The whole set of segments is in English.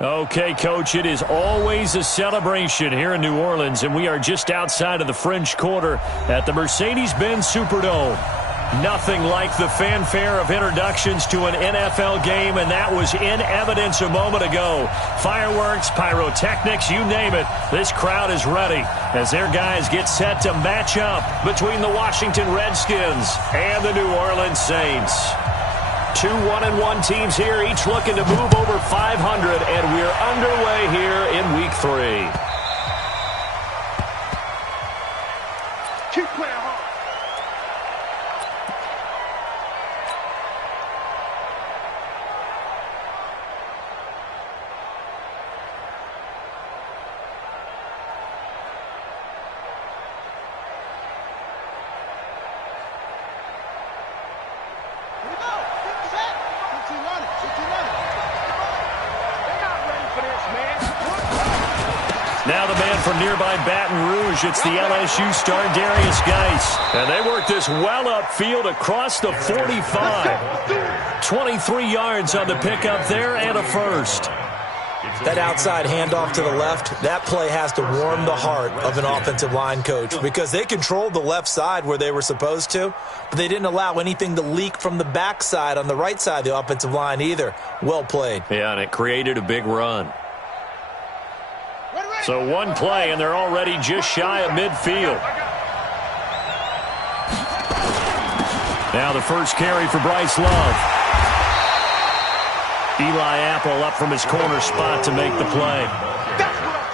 Okay, Coach, it is always a celebration here in New Orleans, and we are just outside of the French Quarter at the Mercedes-Benz Superdome. Nothing like the fanfare of introductions to an NFL game, and that was in evidence a moment ago. Fireworks, pyrotechnics, you name it. This crowd is ready as their guys get set to match up between the Washington Redskins and the New Orleans Saints. Two 1-1 teams here, each looking to move over 500, and we're underway here in Week 3. Keep playing hard. Now the man from nearby Baton Rouge, it's the LSU star Darius Geis. And they work this well upfield across the 45. 23 yards on the pickup there and a first. That outside handoff to the left, that play has to warm the heart of an offensive line coach because they controlled the left side where they were supposed to, but they didn't allow anything to leak from the backside on the right side of the offensive line either. Well played. Yeah, and it created a big run. So one play, and they're already just shy of midfield. Now the first carry for Bryce Love. Eli Apple up from his corner spot to make the play.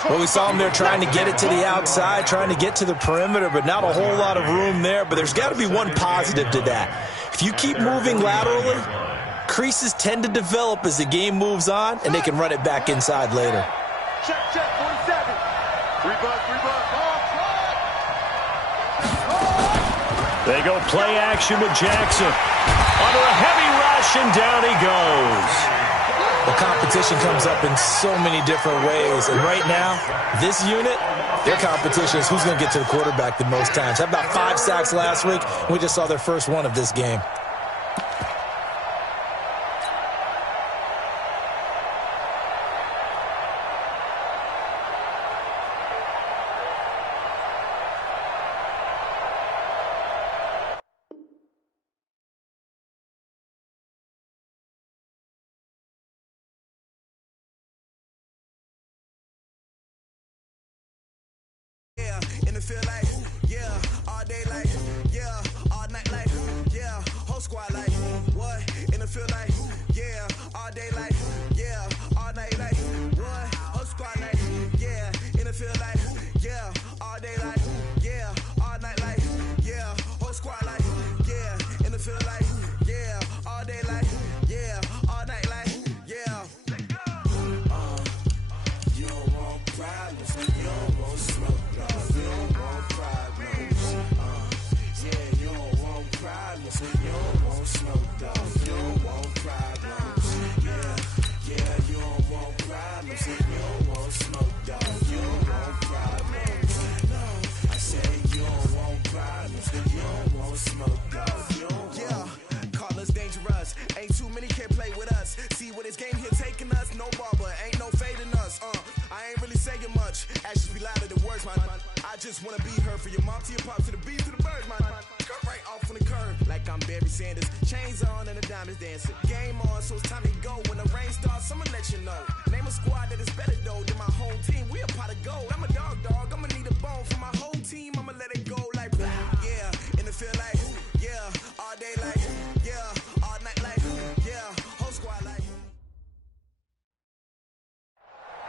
Well, we saw him there trying to get it to the outside, trying to get to the perimeter, but not a whole lot of room there. But there's got to be one positive to that. If you keep moving laterally, creases tend to develop as the game moves on, and they can run it back inside later. Check, 47. 3 bucks. They go play action with Jackson. Under a heavy rush, and down he goes. The competition comes up in so many different ways. And right now, this unit, their competition is who's going to get to the quarterback the most times. Had about 5 sacks last week, and we just saw their first one of this game. Feel like, yeah, all day like, yeah, all night like, yeah, whole squad like, what? And it feel like, yeah, all day like, yeah, all night like, what? Whole squad like, yeah, and it feel like, yeah, all day like, yeah, all night like, yeah, whole squad like, yeah, and it feel like, yeah, all day like, yeah, all night like, yeah. You don't want problems, you don't want smoke. You don't want smoke, dog. You don't want problems. Yeah, you don't want problems. You don't want smoke, dog. You don't want problems. No, I said you don't want problems. You don't want smoke, dog. You don't want. Yeah, call us dangerous. Ain't too many can play with us. See what this game here taking us. No barber, ain't no fading us. I ain't really saying much. Actions be louder than words, man. I just wanna be heard for your mom to your pop to the beat to the birds, man. Cut right off on the curve, like I'm Barry Sanders. Chains on and the diamonds dancing. Game on, so it's time to go. When the rain starts, I'ma let you know. Name a squad that is better though than my whole team. We a pot of gold. I'm a dog. I'ma need a bone for my whole team. I'ma let it go like, yeah. And it feel like, yeah. All day like, yeah. All night like, yeah. Whole squad like.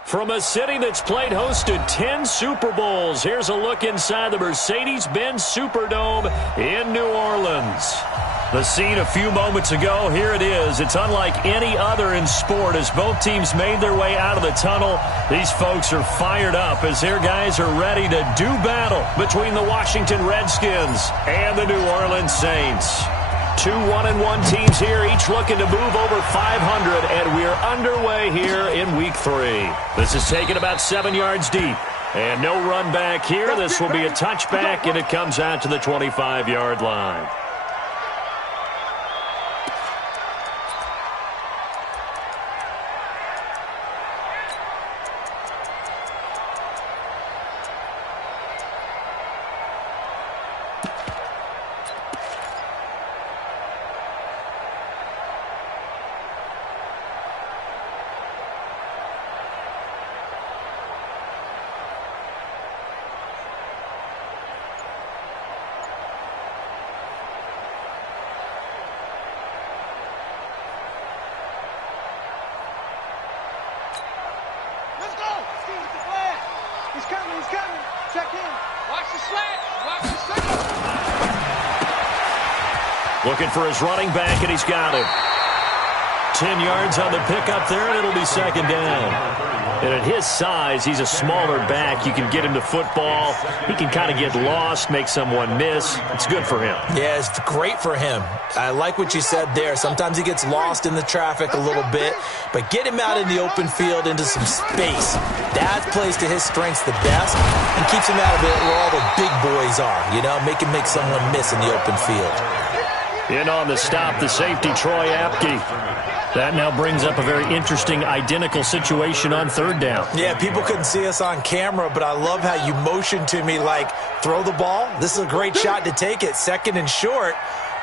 From a city that's played host to 10 Super Bowls, here's a look inside the Mercedes-Benz Superdome in New Orleans. The scene a few moments ago, here it is. It's unlike any other in sport as both teams made their way out of the tunnel. These folks are fired up as their guys are ready to do battle between the Washington Redskins and the New Orleans Saints. Two 1-1 teams here, each looking to move over 500, and we're underway here in Week 3. This is taken about 7 yards deep, and no run back here. This will be a touchback, and it comes out to the 25-yard line. He's coming, he's coming. Check in. Watch the slant. Watch the signal. Looking for his running back, and he's got him. 10 yards on the pickup there, and it'll be second down. And at his size, he's a smaller back. You can get him the football. He can kind of get lost, make someone miss. It's good for him. Yeah, it's great for him. I like what you said there. Sometimes he gets lost in the traffic a little bit, but get him out in the open field into some space. That plays to his strengths the best and keeps him out of it where all the big boys are, you know, make someone miss in the open field. In on the stop, the safety, Troy Apke. That now brings up a very interesting identical situation on third down. Yeah, people couldn't see us on camera, but I love how you motioned to me like, throw the ball. This is a great shot to take it. Second and short.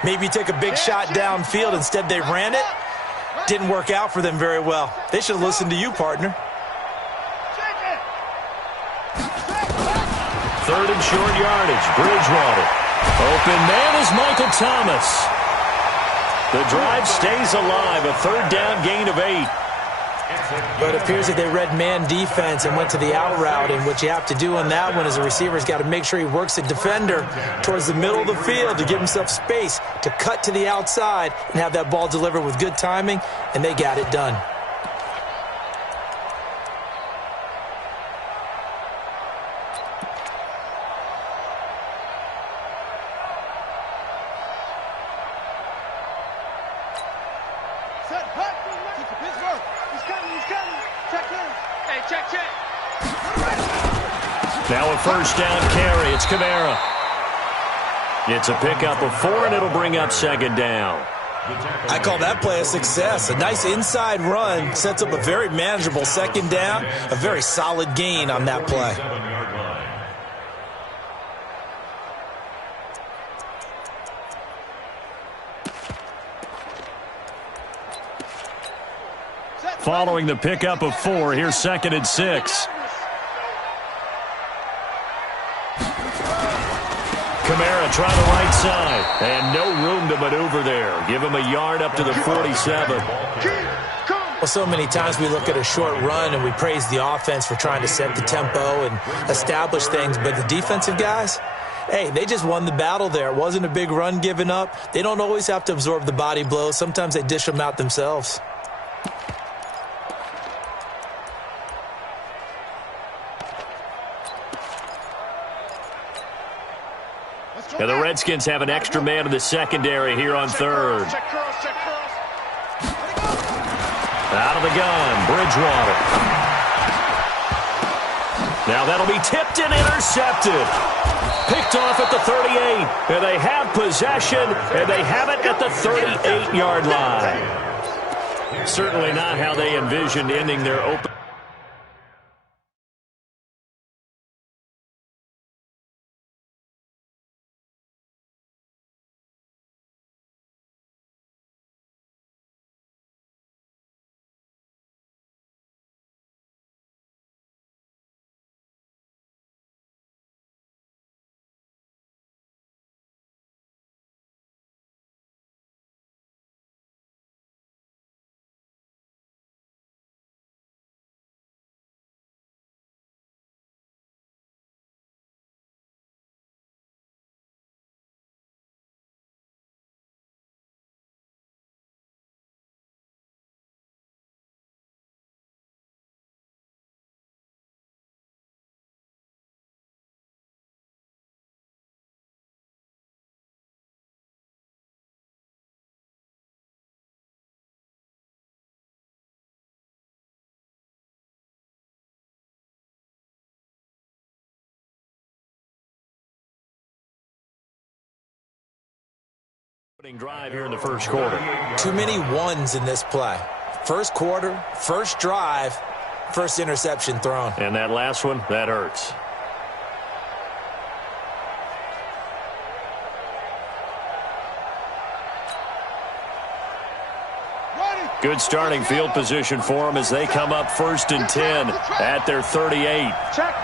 Maybe take a big shot downfield. Instead, they ran it. Didn't work out for them very well. They should have listened to you, partner. Third and short yardage. Bridgewater. Open man is Michael Thomas. The drive stays alive. A third down gain of 8. But it appears that they read man defense and went to the out route, and what you have to do on that one as a receiver is got to make sure he works the defender towards the middle of the field to give himself space to cut to the outside and have that ball delivered with good timing, and they got it done. Now a first down carry. It's Kamara. It's a pickup of 4, and it'll bring up second down. I call that play a success. A nice inside run sets up a very manageable second down. A very solid gain on that play. Following the pickup of 4, here's second and 6. Kamara trying the right side, and no room to maneuver there. Give him a yard up to the 47. Well, so many times we look at a short run and we praise the offense for trying to set the tempo and establish things, but the defensive guys, hey, they just won the battle there. It wasn't a big run given up. They don't always have to absorb the body blows. Sometimes they dish them out themselves. And the Redskins have an extra man in the secondary here on third. Out of the gun, Bridgewater. Now that'll be tipped and intercepted. Picked off at the 38. And they have possession, and they have it at the 38-yard line. Certainly not how they envisioned ending their open. Drive here in the first quarter. Too many ones in this play. First quarter, first drive, first interception thrown. And that last one, that hurts. Good starting field position for them as they come up first and 10 at their 38. Check.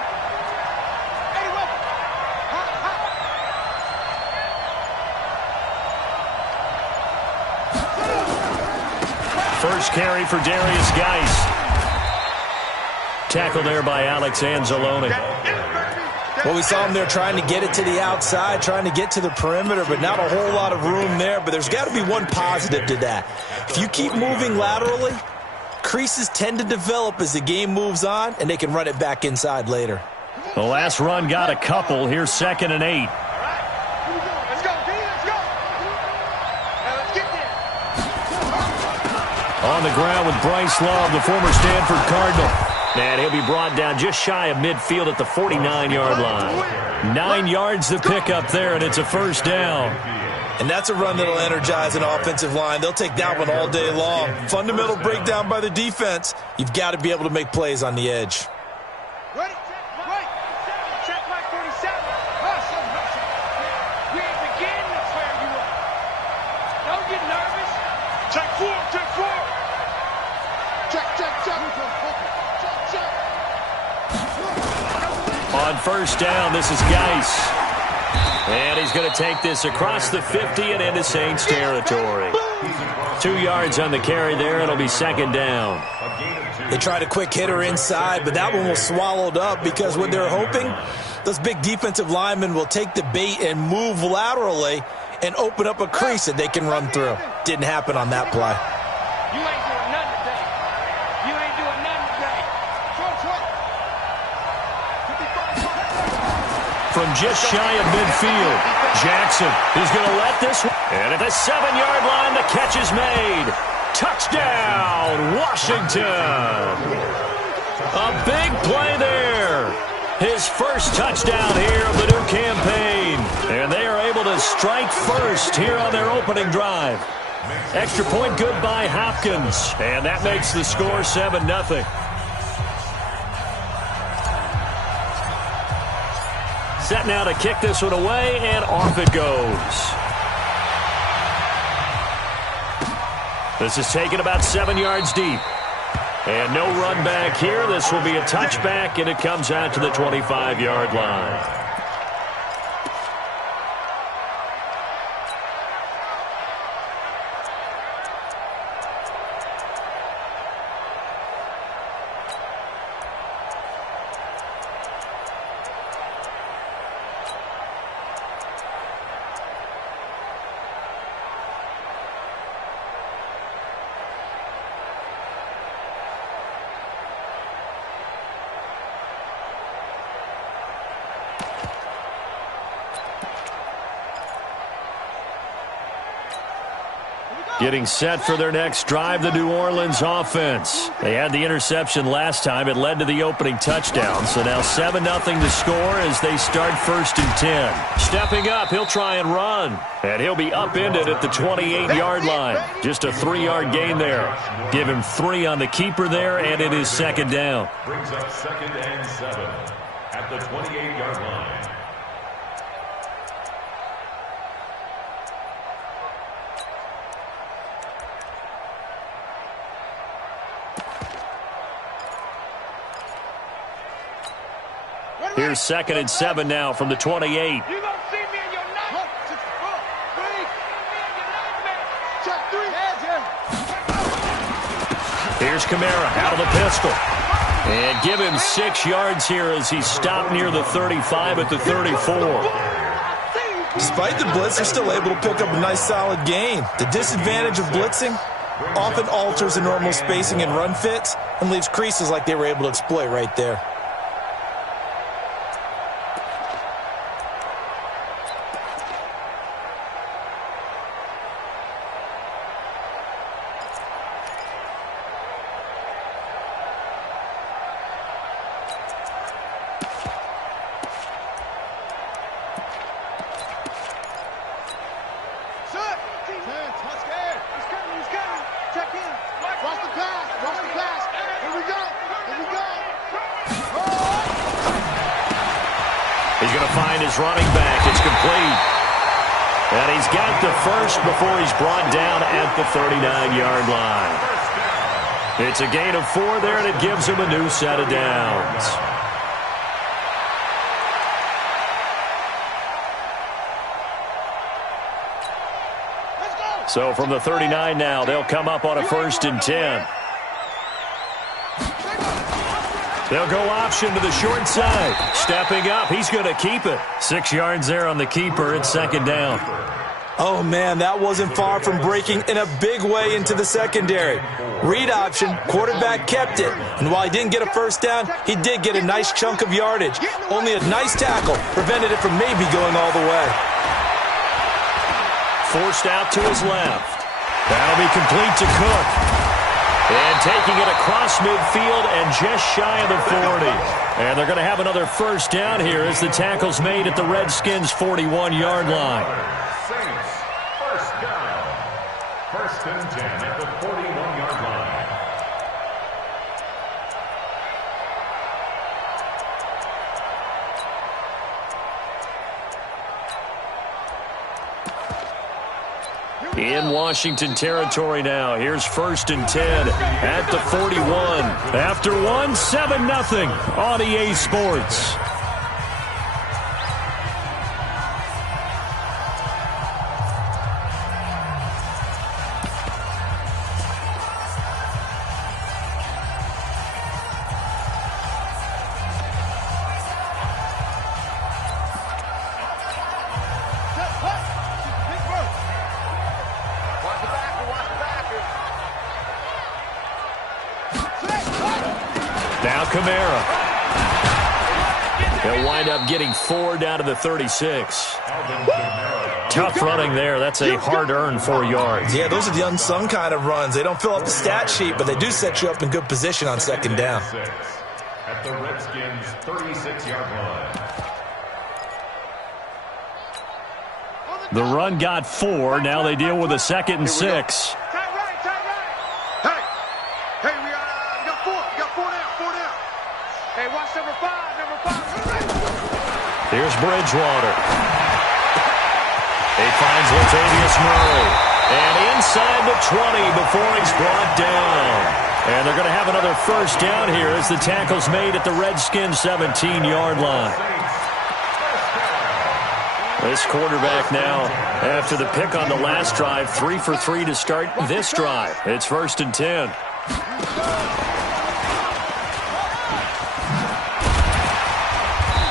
First carry for Darius Geis. Tackle there by Alex Anzalone. Well, we saw him there trying to get it to the outside, trying to get to the perimeter, but not a whole lot of room there. But there's got to be one positive to that. If you keep moving laterally, creases tend to develop as the game moves on, and they can run it back inside later. The last run got a couple. Here's 2nd and 8. Let's go, D, let's go. Now let's get there. On the ground with Bryce Love, the former Stanford Cardinal. And he'll be brought down just shy of midfield at the 49-yard line. 9 yards to pick up there, and it's a first down. And that's a run that'll energize an offensive line. They'll take that one all day long. Fundamental breakdown by the defense. You've got to be able to make plays on the edge. Ready? Wait. Check my 47. We ain't beginning to swear you up. Don't get nervous. Check 4. On first down, this is Geis. And he's going to take this across the 50 and into Saints territory. 2 yards on the carry there. It'll be 2nd down. They tried a quick hitter inside, but that one was swallowed up because what they're hoping, those big defensive linemen will take the bait and move laterally and open up a crease that they can run through. Didn't happen on that play. You ain't doing nothing today. You ain't doing nothing today. From just shy of midfield, Jackson is going to let this one. And at the 7-yard line, the catch is made. Touchdown, Washington. A big play there. His first touchdown here of the new campaign. And they are able to strike first here on their opening drive. Extra point good by Hopkins. And that makes the score 7-0. Set now to kick this one away, and off it goes. This is taken about 7 yards deep. And no run back here. This will be a touchback, and it comes out to the 25-yard line. Getting set for their next drive, the New Orleans offense. They had the interception last time. It led to the opening touchdown. So now 7-0 to score as they start 1st and 10. Stepping up, he'll try and run. And he'll be upended at the 28-yard line. Just a 3-yard gain there. Give him 3 on the keeper there, and it is 2nd down. Brings up 2nd and 7 at the 28-yard line. Here's 2nd and 7 now from the 28. You gonna see me in your night. Check 3. Here's Kamara out of the pistol. And give him 6 yards here as he stopped near the 35 at the 34. Despite the blitz, they're still able to pick up a nice solid gain. The disadvantage of blitzing often alters the normal spacing and run fits and leaves creases like they were able to exploit right there. He's going to find his running back. It's complete. And he's got the first before he's brought down at the 39-yard line. It's a gain of 4 there, and it gives him a new set of downs. So from the 39 now, they'll come up on a 1st and 10. They'll go option to the short side. Stepping up, he's going to keep it. 6 yards there on the keeper. It's second down. Oh, man, that wasn't far from breaking in a big way into the secondary. Read option, quarterback kept it. And while he didn't get a first down, he did get a nice chunk of yardage. Only a nice tackle prevented it from maybe going all the way. Forced out to his left. That'll be complete to Cook. And taking it across midfield and just shy of the 40. And they're going to have another first down here as the tackle's made at the Redskins' 41-yard line. Saints, first down. First and 10 at the 41-yard line. In Washington territory now. Here's first and 10 at the 41. After one, 7-0 on EA Sports. Now Kamara. He'll wind up getting 4 down to the 36. Tough running there. That's a hard-earned 4 yards. Yeah, those are the unsung kind of runs. They don't fill up the stat sheet, but they do set you up in good position on second down. At the Redskins' 36-yard line. The run got 4. Now they deal with a 2nd and 6. Hey, we got 4. We got 4 down. Hey, watch number 5. Here's Bridgewater. He finds Latavius Murray. And inside the 20 before he's brought down. And they're going to have another first down here as the tackle's made at the Redskins' 17-yard line. This quarterback now, after the pick on the last drive, 3 for 3 to start this drive. It's first and 10.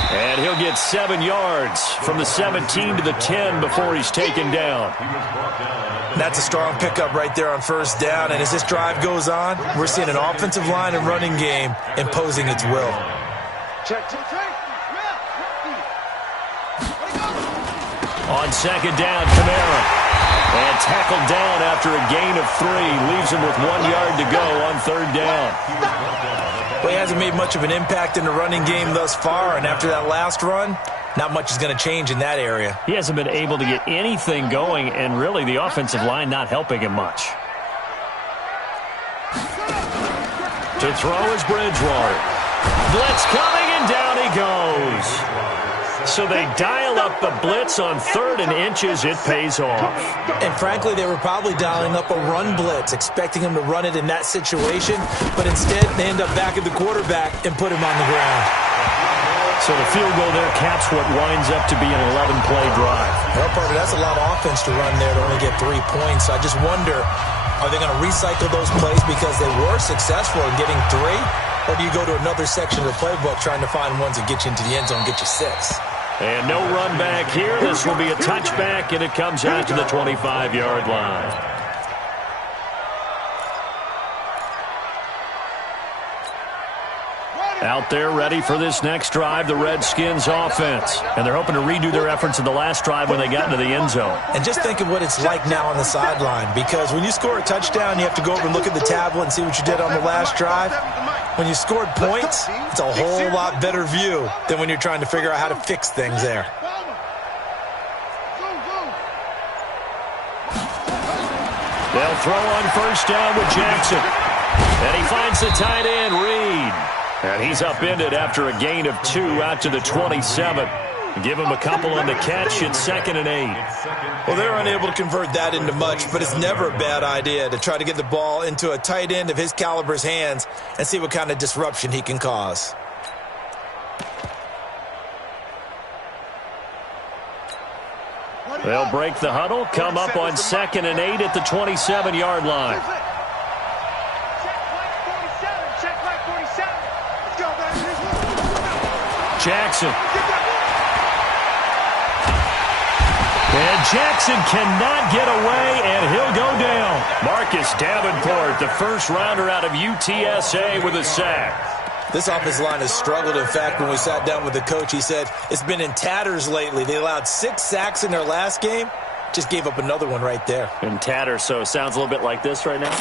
And he'll get 7 yards from the 17 to the 10 before he's taken down. That's a strong pickup right there on first down. And as this drive goes on, we're seeing an offensive line and running game imposing its will. On second down, Kamara. And tackled down after a gain of 3. Leaves him with 1 yard to go on third down. Well, he hasn't made much of an impact in the running game thus far. And after that last run, not much is going to change in that area. He hasn't been able to get anything going, and really the offensive line not helping him much. To throw is Bridgewater. Blitz coming, and down he goes. So they dial up the blitz on 3rd and inches. It pays off. And frankly, they were probably dialing up a run blitz, expecting him to run it in that situation. But instead, they end up back at the quarterback and put him on the ground. So the field goal there caps what winds up to be an 11-play drive. Well, Parker, that's a lot of offense to run there to only get 3 points. So I just wonder, are they going to recycle those plays because they were successful in getting 3? Or do you go to another section of the playbook trying to find ones that get you into the end zone and get you 6? And no run back here. This will be a touchback, and it comes out to the 25-yard line. Out there ready for this next drive, the Redskins offense. And they're hoping to redo their efforts in the last drive when they got into the end zone. And just think of what it's like now on the sideline, because when you score a touchdown, you have to go over and look at the tablet and see what you did on the last drive. When you scored points, it's a whole lot better view than when you're trying to figure out how to fix things there. They'll throw on first down with Jackson. And he finds the tight end, Reed. And he's upended after a gain of 2 out to the 27. Give him a couple on the catch. It's 2nd and 8. Well, they're unable to convert that into much, but it's never a bad idea to try to get the ball into a tight end of his caliber's hands and see what kind of disruption he can cause. They'll break the huddle, come up on 2nd and 8 at the 27-yard line. Jackson. And Jackson cannot get away, and he'll go down. Marcus Davenport, the first rounder out of UTSA, with a sack. This offensive line has struggled. In fact, when we sat down with the coach, he said it's been in tatters lately. They allowed 6 sacks in their last game. Just gave up another one right there. In tatters, so it sounds a little bit like this right now?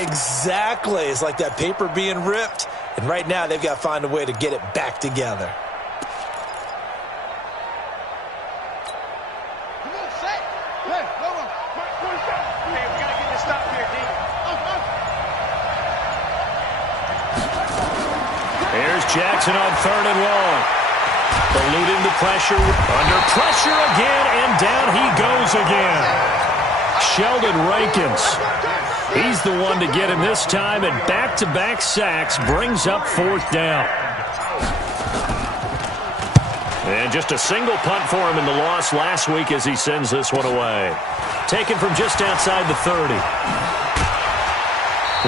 Exactly. It's like that paper being ripped. And right now, they've got to find a way to get it back together. Here's Jackson on 3rd and long. Eluding the pressure. Under pressure again, and down he goes again. Sheldon Rankins. He's the one to get him this time, and back-to-back sacks brings up 4th down. And just a single punt for him in the loss last week as he sends this one away. Taken from just outside the 30.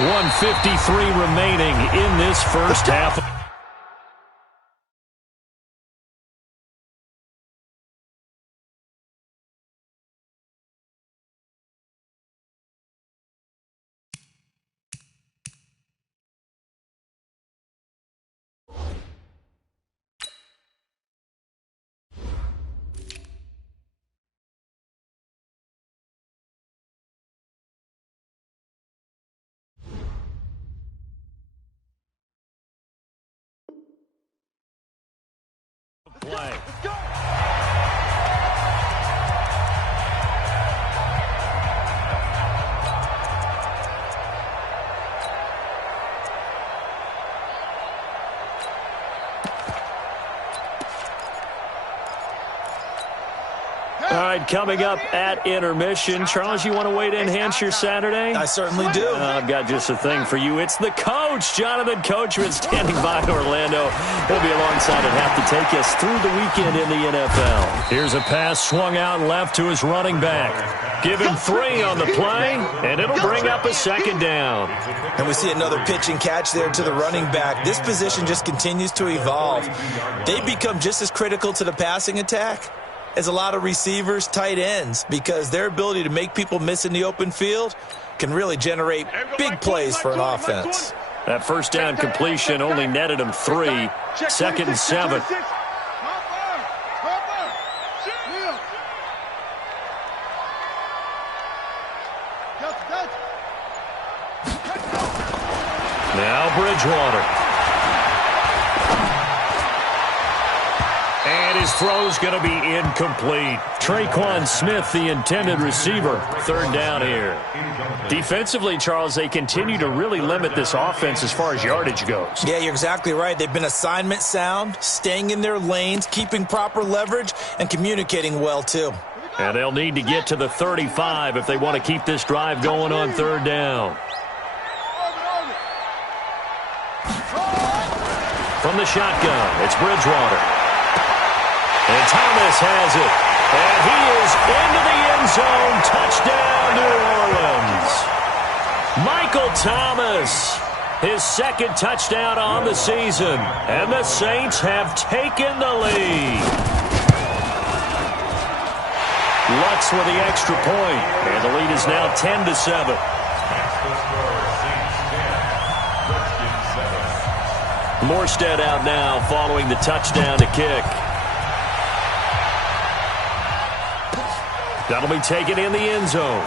1:53 remaining in this first half. Play. All right, coming up at intermission. Charles, you want to wait to enhance your Saturday? I certainly do. I've got just a thing for you. It's the coach, Jonathan Coachman, standing by in Orlando. He'll be alongside at half to take us through the weekend in the NFL. Here's a pass swung out left to his running back. Give him 3 on the play, and it'll bring up a 2nd down. And we see another pitch and catch there to the running back. This position just continues to evolve. They become just as critical to the passing attack as a lot of receivers, tight ends, because their ability to make people miss in the open field can really generate big plays for an offense. That first down completion only netted him 3. 2nd and 7. Now Bridgewater. And his throw's going to be incomplete. Traquan Smith, the intended receiver. 3rd down here. Defensively, Charles, they continue to really limit this offense as far as yardage goes. Yeah, you're exactly right. They've been assignment sound, staying in their lanes, keeping proper leverage, and communicating well, too. And they'll need to get to the 35 if they want to keep this drive going on 3rd down. From the shotgun, it's Bridgewater. And Thomas has it. And he is into the end zone. Touchdown, New Orleans. Michael Thomas, his 2nd touchdown on the season. And the Saints have taken the lead. Lutz with the extra point. And the lead is now 10-7. Morstead out now following the touchdown to kick. That'll be taken in the end zone.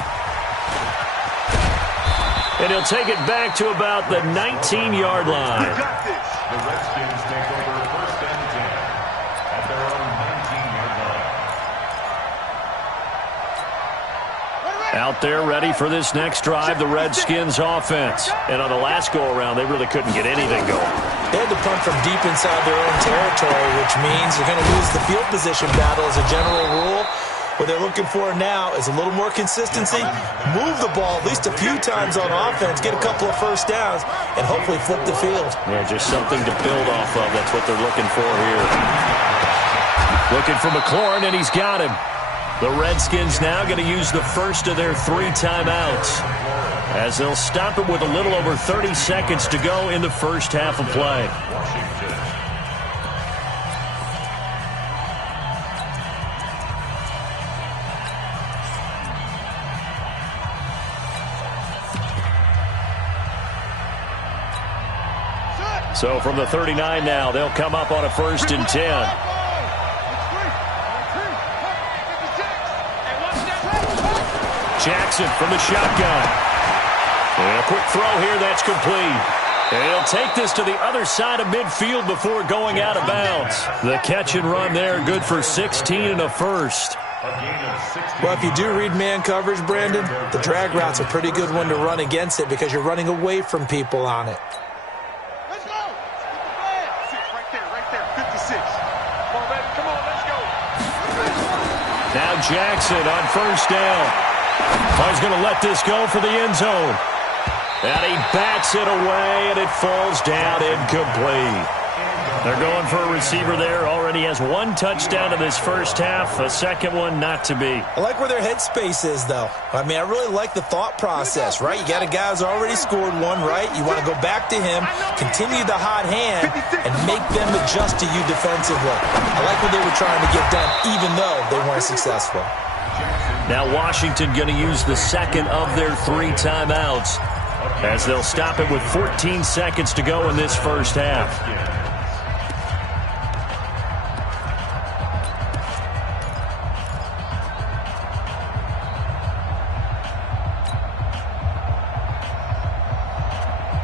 And he'll take it back to about the 19-yard line. The Redskins take over 1st and 10 at their own 19-yard line. Out there ready for this next drive, the Redskins offense. And on the last go-around, they really couldn't get anything going. They had to punt from deep inside their own territory, which means you're going to lose the field position battle as a general rule. What they're looking for now is a little more consistency, move the ball at least a few times on offense, get a couple of first downs, and hopefully flip the field. Yeah, just something to build off of. That's what they're looking for here. Looking for McLaurin, and he's got him. The Redskins now going to use the first of their 3 timeouts as they'll stop it with a little over 30 seconds to go in the first half of play. So from the 39 now, they'll come up on a 1st and 10. Jackson from the shotgun. And a quick throw here that's complete. And he'll take this to the other side of midfield before going out of bounds. The catch and run there, good for 16 and a first. Well, if you do read man coverage, Brandon, the drag route's a pretty good one to run against it because you're running away from people on it. Let's go. Right there, 56. Come on, baby, come on, let's go. Now Jackson on 1st down. Oh, he's going to let this go for the end zone. And he bats it away, and it falls down incomplete. They're going for a receiver there. Already has 1 touchdown in this first half. A second one not to be. I like where their headspace is, though. I mean, I really like the thought process, right? You got a guy who's already scored one, right? You want to go back to him, continue the hot hand, and make them adjust to you defensively. I like what they were trying to get done, even though they weren't successful. Now Washington going to use the second of their 3 timeouts as they'll stop it with 14 seconds to go in this first half.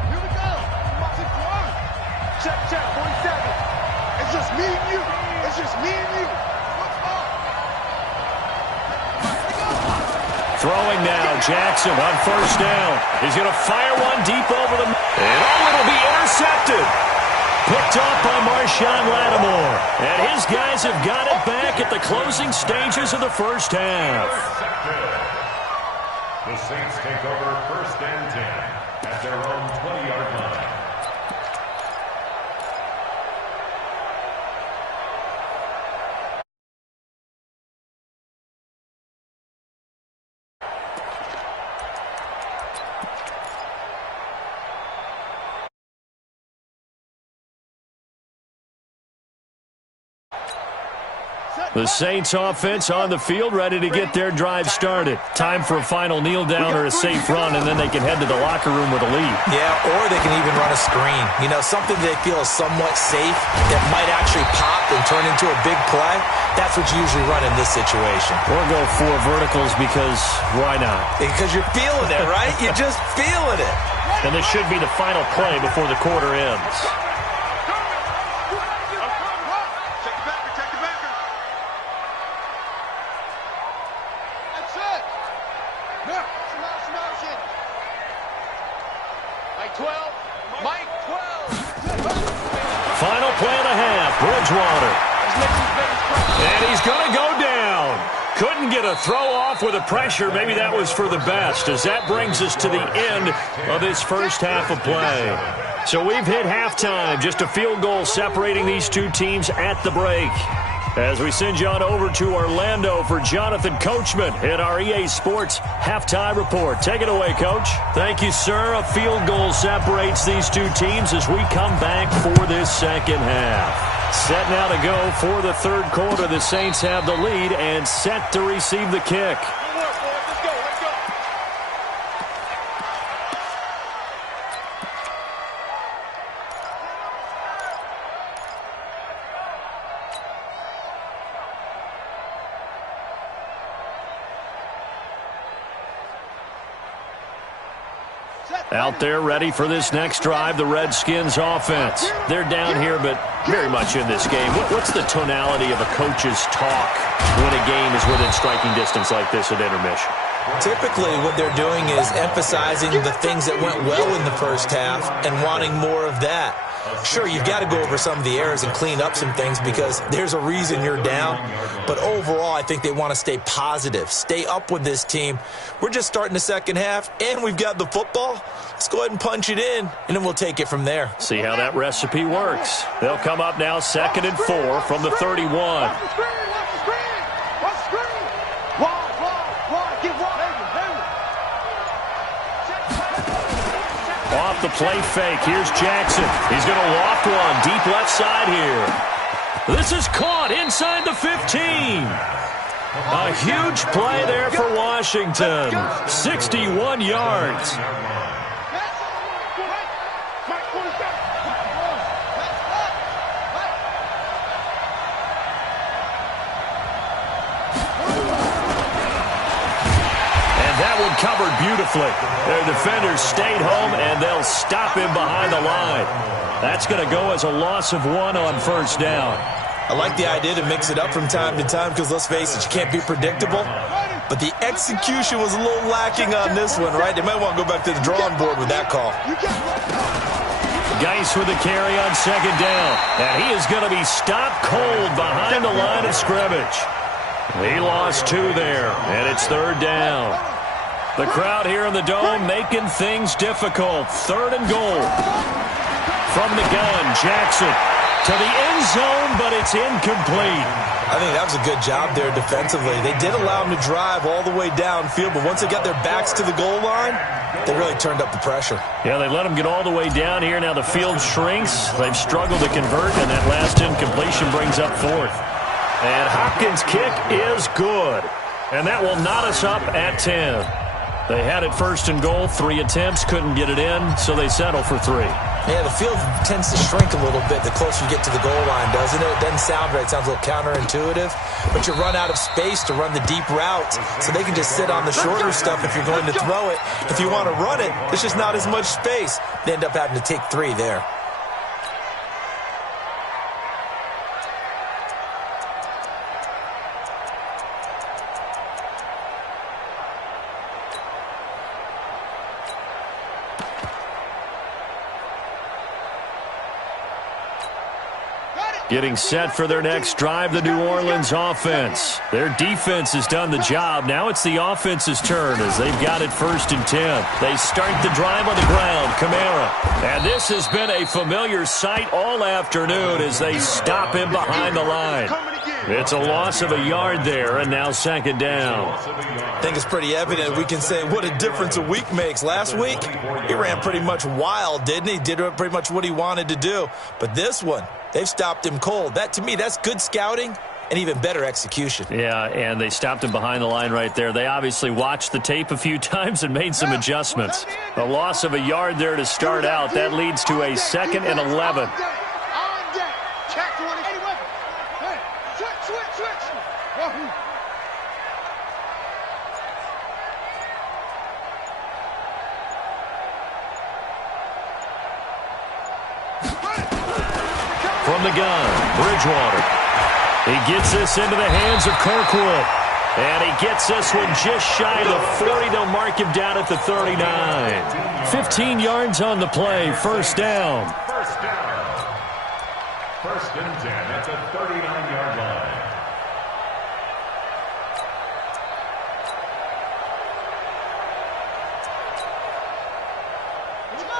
Here we go. Check, 47. It's just me and you. It's just me and you. What's up? Throwing now, Jackson on 1st down. He's going to fire one deep over the... And it'll be intercepted. Picked off by Marshawn Lattimore. And his guys have got it back at the closing stages of the first half. The Saints take over 1st and 10 at their own 20-yard line. The Saints offense on the field, ready to get their drive started. Time for a final kneel down or a safe run, and then they can head to the locker room with a lead. Yeah, or they can even run a screen. You know, something they feel is somewhat safe that might actually pop and turn into a big play. That's what you usually run in this situation. Or go 4 verticals because why not? Because you're feeling it, right? You're just feeling it. And this should be the final play before the quarter ends. Final play and a half, Bridgewater. And he's going to go down. Couldn't get a throw off with the pressure. Maybe that was for the best, as that brings us to the end of this first half of play. So we've hit halftime, just a field goal separating these 2 teams at the break. As we send you on over to Orlando for Jonathan Coachman in our EA Sports Halftime Report. Take it away, Coach. Thank you, sir. A field goal separates these 2 teams as we come back for this second half. Set now to go for the 3rd quarter. The Saints have the lead and set to receive the kick. Out there ready for this next drive, the Redskins offense. They're down here, but very much in this game. What's the tonality of a coach's talk when a game is within striking distance like this at intermission? Typically, what they're doing is emphasizing the things that went well in the first half and wanting more of that. Sure, you've got to go over some of the errors and clean up some things because there's a reason you're down. But overall, I think they want to stay positive, stay up with this team. We're just starting the second half, and we've got the football. Let's go ahead and punch it in, and then we'll take it from there. See how that recipe works. They'll come up now 2nd and 4 from the 31. Off the play fake, here's Jackson. He's going to loft one deep left side here. This is caught inside the 15. A huge play there for Washington. 61 yards. beautifully. Their defenders stayed home, and they'll stop him behind the line. That's going to go as a loss of 1 on first down. I like the idea to mix it up from time to time because, let's face it, you can't be predictable. But the execution was a little lacking on this one, right? They might want to go back to the drawing board with that call. Geis with the carry on second down. And he is going to be stopped cold behind the line of scrimmage. He lost 2 there, and it's third down. The crowd here in the Dome making things difficult. 3rd and goal. From the gun, Jackson to the end zone, but it's incomplete. I think that was a good job there defensively. They did allow him to drive all the way downfield, but once they got their backs to the goal line, they really turned up the pressure. Yeah, they let him get all the way down here. Now the field shrinks. They've struggled to convert, and that last incompletion brings up 4th. And Hopkins' kick is good. And that will knot us up at 10. They had it 1st and goal, 3 attempts, couldn't get it in, so they settle for 3. Yeah, the field tends to shrink a little bit the closer you get to the goal line, doesn't it? It doesn't sound right. It sounds a little counterintuitive. But you run out of space to run the deep routes, so they can just sit on the shorter stuff if you're going to throw it. If you want to run it, there's just not as much space. They end up having to take 3 there. Getting set for their next drive, the New Orleans offense. Their defense has done the job. Now it's the offense's turn as they've got it 1st and 10. They start the drive on the ground. Kamara. And this has been a familiar sight all afternoon as they stop him behind the line. It's a loss of a yard there, and now 2nd down. I think it's pretty evident. We can say what a difference a week makes. Last week, he ran pretty much wild, didn't he? Did pretty much what he wanted to do. But this one, they've stopped him cold. That, to me, that's good scouting and even better execution. Yeah, and they stopped him behind the line right there. They obviously watched the tape a few times and made some adjustments. A loss of a yard there to start out. That leads to a 2nd and 11. From the gun, Bridgewater. He gets this into the hands of Kirkwood. And he gets this one just shy of the 40. They'll mark him down at the 39. 15 yards on the play. 1st down. 1st and 10 at the 39-yard line.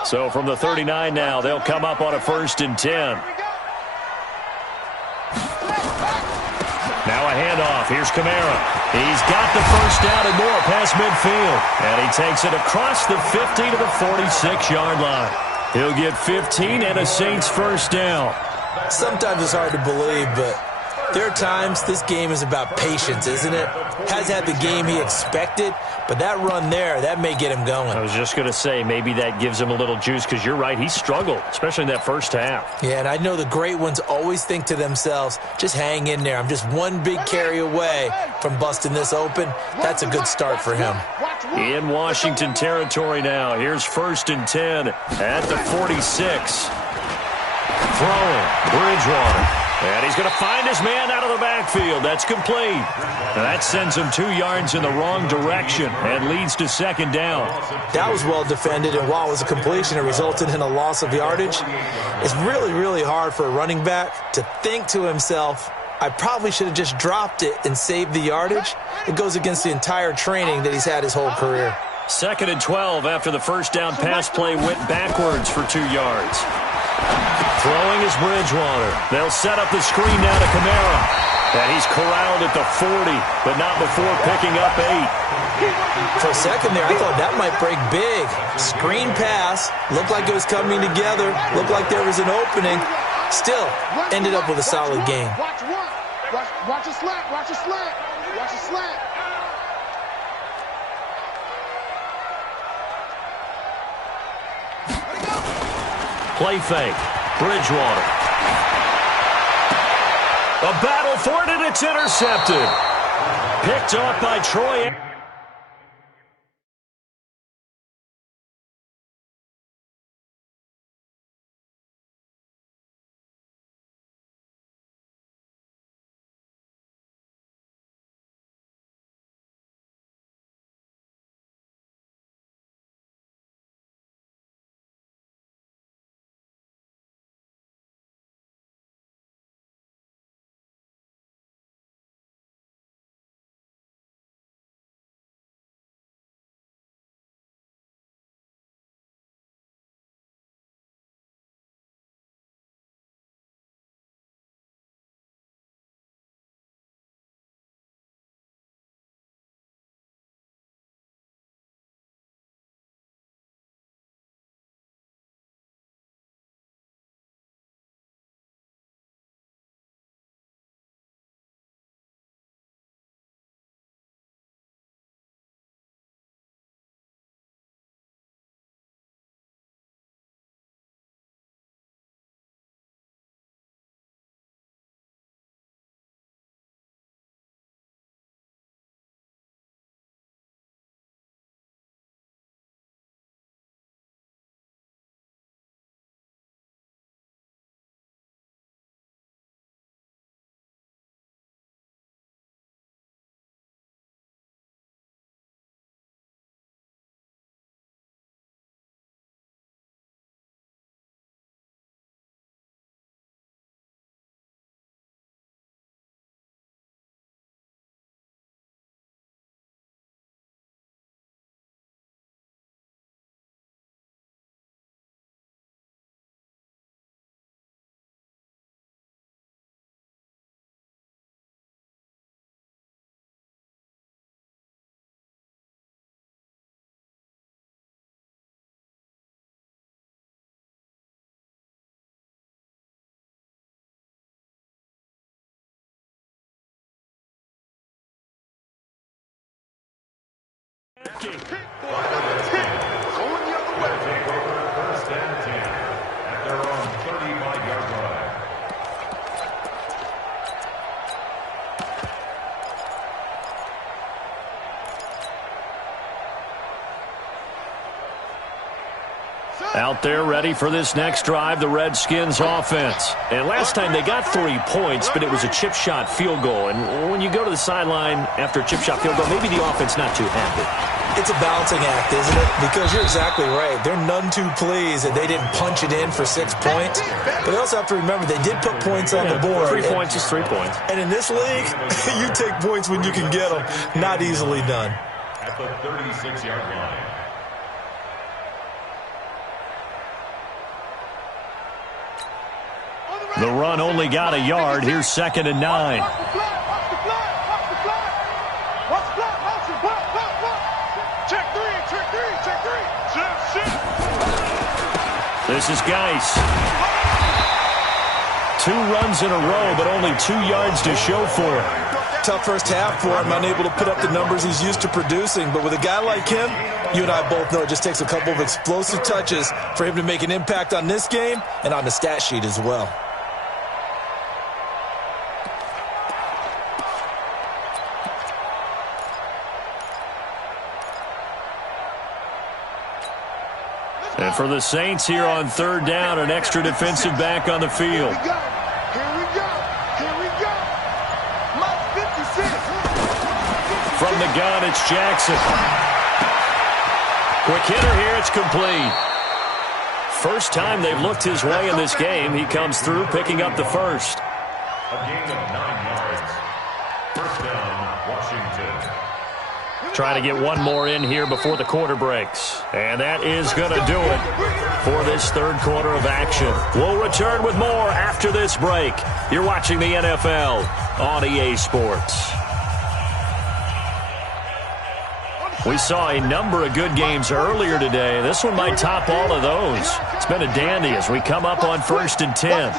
So from the 39 now, they'll come up on a 1st and 10. Now a handoff. Here's Kamara. He's got the 1st down and more past midfield. And he takes it across the 50 to the 46-yard line. He'll get 15 and a Saints 1st down. Sometimes it's hard to believe, but there are times this game is about patience, isn't it? Has had the game he expected, but that run there, that may get him going. I was just going to say, maybe that gives him a little juice because you're right, he struggled, especially in that 1st half. Yeah, and I know the great ones always think to themselves, just hang in there. I'm just one big carry away from busting this open. That's a good start for him. In Washington territory now. Here's 1st and 10 at the 46. Throwing, Bridgewater. And he's going to find his man out of the backfield. That's complete. That sends him 2 yards in the wrong direction and leads to 2nd down. That was well defended, and while it was a completion, it resulted in a loss of yardage. It's really, really hard for a running back to think to himself, I probably should have just dropped it and saved the yardage. It goes against the entire training that he's had his whole career. 2nd and 12 after the 1st down pass play went backwards for 2 yards. Throwing is Bridgewater. They'll set up the screen now to Kamara. And he's corralled at the 40, but not before picking up 8. For a second there, I thought that might break big. Screen pass. Looked like it was coming together. Looked like there was an opening. Still, ended up with a solid game. Watch a slant. Watch a slant. Watch a slant. Play fake. Bridgewater. A battle for it, and it's intercepted. Picked off by Troy. looking. Going the other way. Take over first and 10 at their own 35-yard line. Out there ready for this next drive, the Redskins offense. And last time they got 3 points, but it was a chip shot field goal. And when you go to the sideline after a chip shot field goal, maybe the offense not too happy. It's a balancing act, isn't it? Because you're exactly right. They're none too pleased that they didn't punch it in for 6 points. But they also have to remember they did put points on the board. 3 points is 3 points. And in this league, you take points when you can get them. Not easily done. At the 36-yard line. The run only got a yard. Here's 2nd and 9. This is Geis. 2 runs in a row, but only 2 yards to show for it. Tough first half for him, unable to put up the numbers he's used to producing. But with a guy like him, you and I both know it just takes a couple of explosive touches for him to make an impact on this game and on the stat sheet as well. And for the Saints here on 3rd down, an extra defensive back on the field. Here we go. Here we go. My 56. From the gun, it's Jackson. Quick hitter here, it's complete. First time they've looked his way in this game. He comes through, picking up the first. A gain of 9 yards. First down, Washington. Trying to get one more in here before the quarter breaks. And that is going to do it for this 3rd quarter of action. We'll return with more after this break. You're watching the NFL on EA Sports. We saw a number of good games earlier today. This one might top all of those. It's been a dandy as we come up on 1st and 10.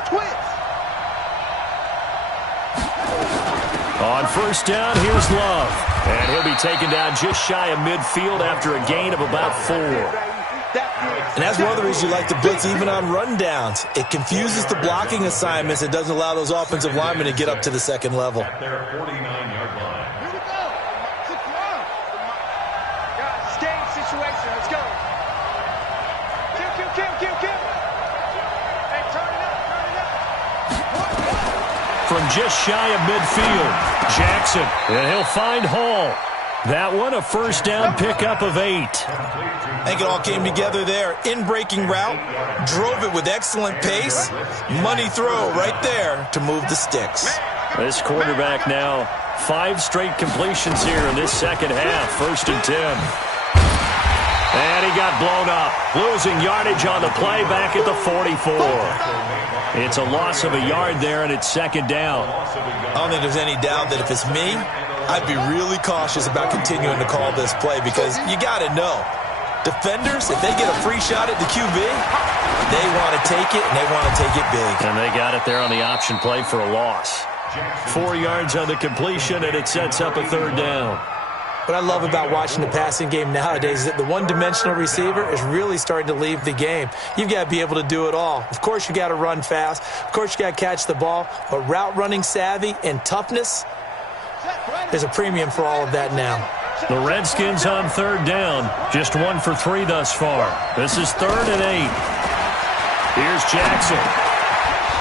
On 1st down, here's Love. And he'll be taken down just shy of midfield after a gain of about 4. And that's one of the reasons you like to blitz even on rundowns. It confuses the blocking assignments. It doesn't allow those offensive linemen to get up to the 2nd level. At their 49-yard line. Here we go. Guys, game situation. Let's go. Kill. Hey, turn it up. From just shy of midfield, Jackson, and he'll find Hall. That one a 1st down pickup of 8. I think it all came together there. In-breaking route, drove it with excellent pace. Money throw right there to move the sticks. This quarterback now 5 straight completions here in this 2nd half. 1st and 10. And he got blown up. Losing yardage on the play back at the 44. It's a loss of a yard there, and it's 2nd down. I don't think there's any doubt that if it's me, I'd be really cautious about continuing to call this play because you got to know. Defenders, if they get a free shot at the QB, they want to take it, and they want to take it big. And they got it there on the option play for a loss. 4 yards on the completion, and it sets up a 3rd down. What I love about watching the passing game nowadays is that the one-dimensional receiver is really starting to leave the game. You've got to be able to do it all. Of course, you got to run fast. Of course, you got to catch the ball. But route running savvy and toughness, there's a premium for all of that now. The Redskins on 3rd down. Just 1 for 3 thus far. This is 3rd and 8. Here's Jackson.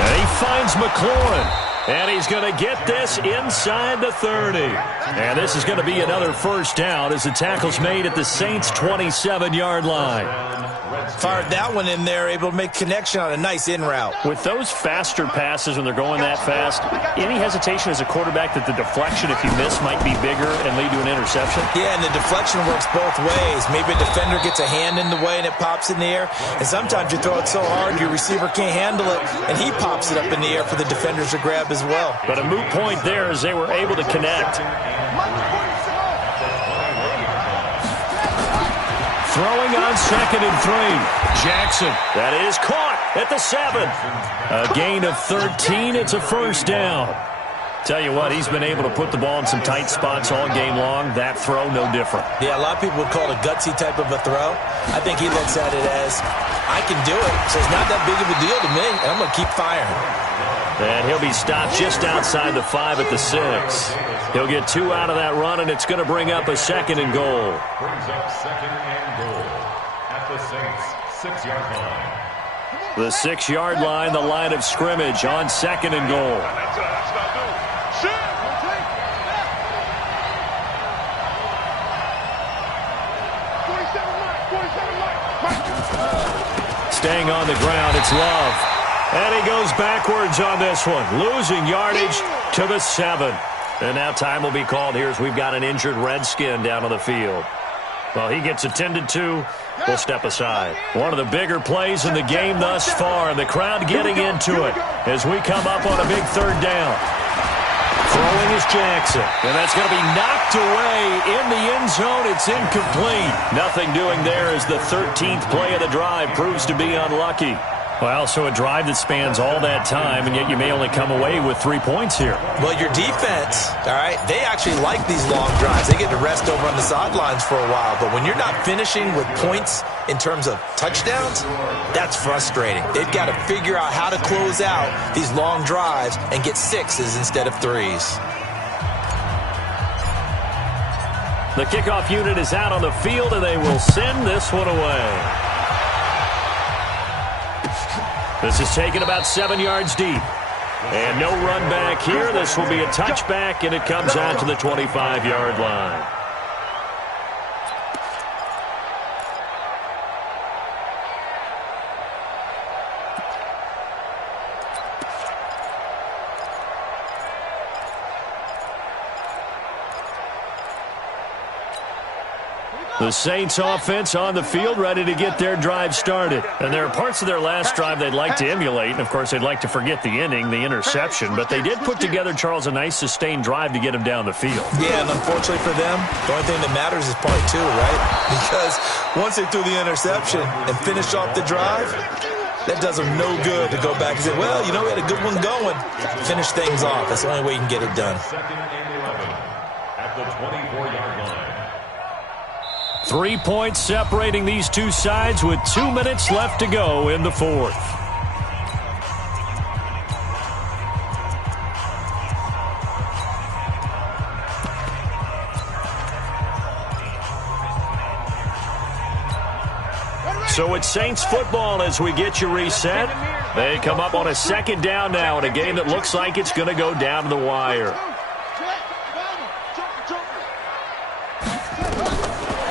And he finds McLaurin. And he's going to get this inside the 30. And this is going to be another 1st down as the tackle's made at the Saints' 27-yard line. Fired that one in there, able to make connection on a nice in route. With those faster passes when they're going that fast, any hesitation as a quarterback that the deflection, if you miss, might be bigger and lead to an interception? Yeah, and the deflection works both ways. Maybe a defender gets a hand in the way and it pops in the air. And sometimes you throw it so hard your receiver can't handle it, and he pops it up in the air for the defenders to grab as well. But a moot point there as they were able to connect. Throwing on 2nd and 3. Jackson. That is caught at the 7. A gain of 13. It's a 1st down. Tell you what, he's been able to put the ball in some tight spots all game long. That throw, no different. Yeah, a lot of people would call it a gutsy type of a throw. I think he looks at it as, I can do it, so it's not that big of a deal to me, and I'm going to keep firing. And he'll be stopped just outside the 5 at the 6. He'll get 2 out of that run, and it's going to bring up a 2nd and goal. Brings up 2nd and goal at the Saints' 6-yard line. The 6-yard line, the line of scrimmage on 2nd and goal. Staying on the ground, it's Love. And he goes backwards on this one, losing yardage to the 7. And now time will be called here as we've got an injured Redskin down on the field. Well, he gets attended to. We'll step aside. One of the bigger plays in the game thus far, and the crowd getting into it as we come up on a big 3rd down. Throwing is Jackson, and that's going to be knocked away in the end zone. It's incomplete. Nothing doing there as the 13th play of the drive proves to be unlucky. Well, so a drive that spans all that time, and yet you may only come away with 3 points here. Well, your defense, all right, they actually like these long drives. They get to rest over on the sidelines for a while. But when you're not finishing with points in terms of touchdowns, that's frustrating. They've got to figure out how to close out these long drives and get 6s instead of 3s. The kickoff unit is out on the field, and they will send this one away. This is taken about 7 yards deep. And no run back here. This will be a touchback, and it comes out to the 25-yard line. The Saints offense on the field, ready to get their drive started. And there are parts of their last drive they'd like to emulate. And, of course, they'd like to forget the ending, the interception. But they did put together, Charles, a nice sustained drive to get him down the field. Yeah, and unfortunately for them, the only thing that matters is part 2, right? Because once they threw the interception and finished off the drive, that does them no good to go back and say, well, you know, we had a good one going. Finish things off. That's the only way you can get it done. 2nd and 11 at the 24-yard line. 3 points separating these two sides with 2 minutes left to go in the 4th. So it's Saints football as we get you reset. They come up on a 2nd down now in a game that looks like it's going to go down to the wire.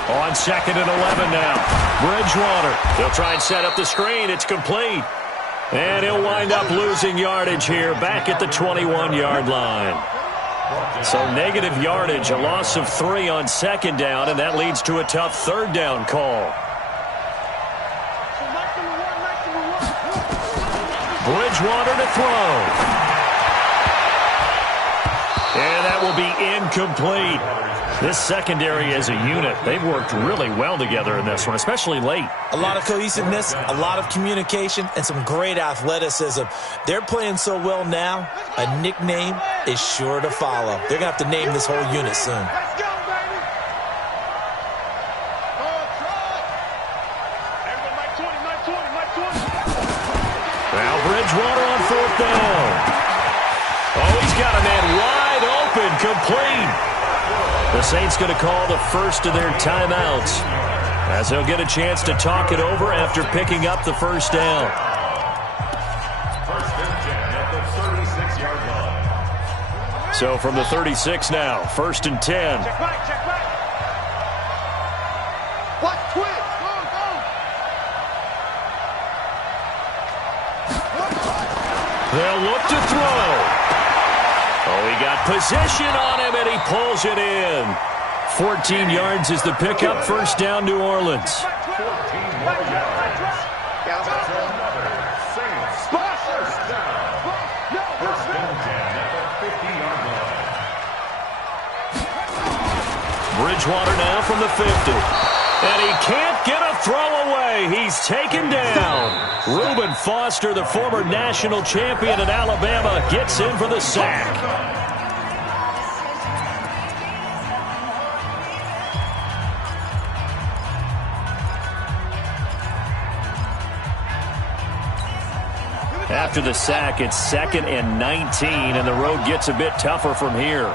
On 2nd and 11 now. Bridgewater. He'll try and set up the screen. It's complete. And he'll wind up losing yardage here back at the 21-yard line. So negative yardage, a loss of 3 on 2nd down, and that leads to a tough 3rd down call. Bridgewater to throw. And that will be incomplete. This secondary as a unit, they've worked really well together in this one, especially late. A lot of cohesiveness, a lot of communication, and some great athleticism. They're playing so well now, a nickname is sure to follow. They're going to have to name this whole unit soon. Let's go, baby. Everybody, Mike 20. Now Bridgewater on 4th down. Oh, he's got a man wide open, complete. The Saints going to call the first of their timeouts as they'll get a chance to talk it over after picking up the 1st down. 1st and 10 at the 36-yard line. So from the 36 now, 1st and 10. Check back. What? Twist. Go. They'll look to throw. Oh, he got possession on him, and he pulls it in. 14 yards is the pickup. 1st down, New Orleans. 14 more yards. That's another Saints 1st down. 1st and 10 at the 50-yard line. Bridgewater now from the 50. And he can't get a throw away. He's taken down. Reuben Foster, the former national champion at Alabama, gets in for the sack. After the sack, it's 2nd and 19, and the road gets a bit tougher from here.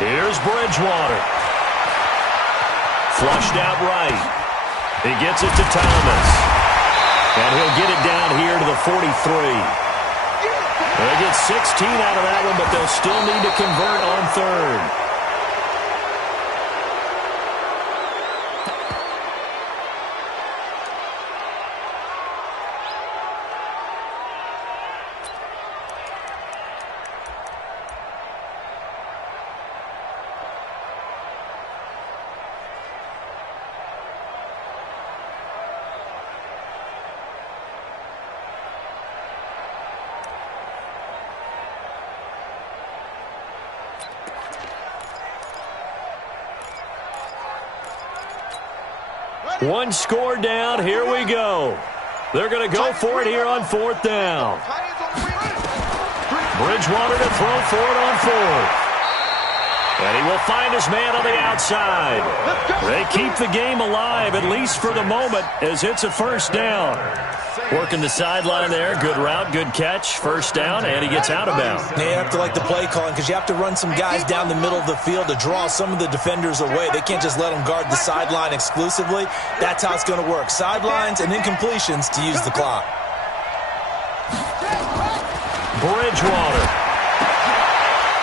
Here's Bridgewater. Flushed out right. He gets it to Thomas. And he'll get it down here to the 43. They get 16 out of that one, but they'll still need to convert on 3rd. One score down. Here we go. They're going to go for it here on 4th down. Bridgewater to throw for it on 4th. And he will find his man on the outside. They keep the game alive, at least for the moment, as it's a 1st down. Working the sideline there. Good route, good catch. 1st down, and he gets out of bounds. You have to like the play calling because you have to run some guys down the middle of the field to draw some of the defenders away. They can't just let them guard the sideline exclusively. That's how it's going to work. Sidelines and incompletions to use the clock. Bridgewater.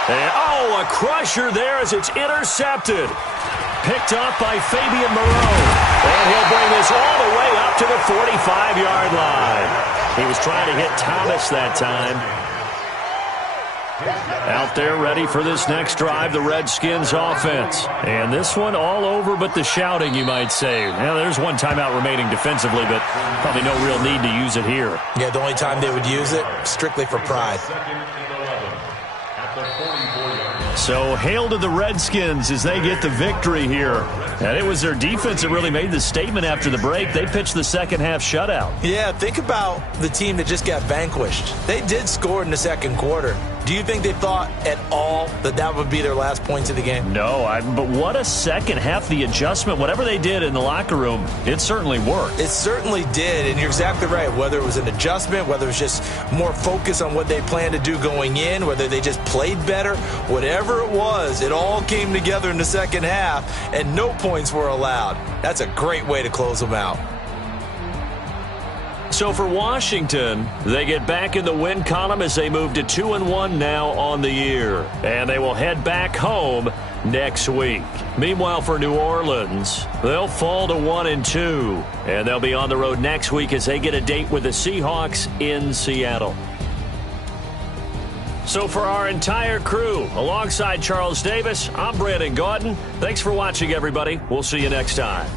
And, a crusher there as it's intercepted. Picked off by Fabian Moreau. And he'll bring this all the way up to the 45-yard line. He was trying to hit Thomas that time. Out there ready for this next drive, the Redskins offense. And this one all over but the shouting, you might say. Now, there's one timeout remaining defensively, but probably no real need to use it here. Yeah, the only time they would use it, strictly for pride. So, hail to the Redskins as they get the victory here. And it was their defense that really made the statement after the break. They pitched the second-half shutout. Yeah, think about the team that just got vanquished. They did score in the 2nd quarter. Do you think they thought at all that that would be their last points of the game? No, but what a second half. The adjustment, whatever they did in the locker room, it certainly worked. It certainly did, and you're exactly right. Whether it was an adjustment, whether it was just more focus on what they planned to do going in, whether they just played better, whatever it was, it all came together in the second half, and no points were allowed. That's a great way to close them out. So for Washington, they get back in the win column as they move to 2-1 now on the year. And they will head back home next week. Meanwhile, for New Orleans, they'll fall to 1-2. And they'll be on the road next week as they get a date with the Seahawks in Seattle. So for our entire crew, alongside Charles Davis, I'm Brandon Gaudin. Thanks for watching, everybody. We'll see you next time.